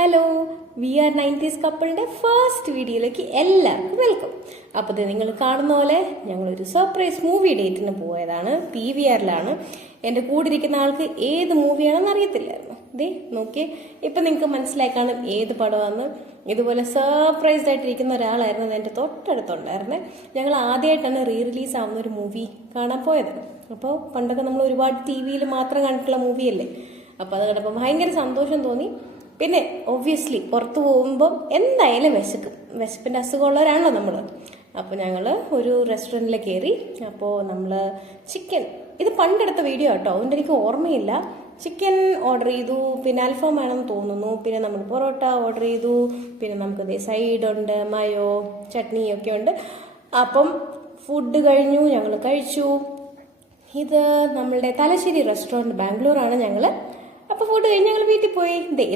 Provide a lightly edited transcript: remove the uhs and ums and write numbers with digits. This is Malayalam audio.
ഹലോ, വി ആർ 90s കപ്പിളിന്റെ ഫസ്റ്റ് വീഡിയോയിലേക്ക് എല്ലാവർക്കും വെൽക്കം. അപ്പോൾ ഇത് നിങ്ങൾ കാണുന്ന പോലെ ഞങ്ങളൊരു സർപ്രൈസ് മൂവി ഡേറ്റിന് പോയതാണ്. PVRലാണ്. എൻ്റെ കൂടെ ഇരിക്കുന്ന ആൾക്ക് ഏത് മൂവിയാണെന്ന് അറിയത്തില്ലായിരുന്നു. ദേ നോക്കിയേ, ഇപ്പം നിങ്ങൾക്ക് മനസ്സിലായി കാണും ഏത് പടമാണെന്ന്. ഇതുപോലെ സർപ്രൈസ്ഡ് ആയിട്ടിരിക്കുന്ന ഒരാളായിരുന്നു എൻ്റെ തൊട്ടടുത്തുണ്ടായിരുന്നേ. ഞങ്ങൾ ആദ്യമായിട്ടാണ് റിലീസ് ആവുന്ന ഒരു മൂവി കാണാൻ പോയത്. അപ്പോൾ പണ്ടൊക്കെ നമ്മൾ ഒരുപാട് TV-യിൽ മാത്രം കണ്ടിട്ടുള്ള മൂവിയല്ലേ. അപ്പോൾ അത് കണ്ടപ്പോൾ ഭയങ്കര സന്തോഷം തോന്നി. പിന്നെ ഒബ്വിയസ്ലി പുറത്ത് പോകുമ്പം എന്തായാലും വിശപ്പിൻ്റെ അസുഖമുള്ളവരാണല്ലോ നമ്മൾ. അപ്പോൾ ഞങ്ങൾ ഒരു റെസ്റ്റോറൻറ്റിൽ കയറി. അപ്പോൾ നമ്മൾ ചിക്കൻ, ഇത് പണ്ടെടുത്ത വീഡിയോ കേട്ടോ, അതുകൊണ്ട് എനിക്ക് ഓർമ്മയില്ല. ചിക്കൻ ഓർഡർ ചെയ്തു, പിന്നെ അൽഫാം ആണെന്ന് തോന്നുന്നു, പിന്നെ നമ്മൾ പൊറോട്ട ഓർഡർ ചെയ്തു, പിന്നെ നമുക്കത് സൈഡുണ്ട്, മയോ ചട്നിയൊക്കെ ഉണ്ട്. അപ്പം ഫുഡ് കഴിഞ്ഞു, ഞങ്ങൾ കഴിച്ചു. ഇത് നമ്മളുടെ തലശ്ശേരി റെസ്റ്റോറൻറ്റ്, ബാംഗ്ലൂരാണ് ഞങ്ങൾ. അപ്പോൾ ഫുഡ് കഴിഞ്ഞ് ഞങ്ങൾ വീട്ടിൽ പോയി.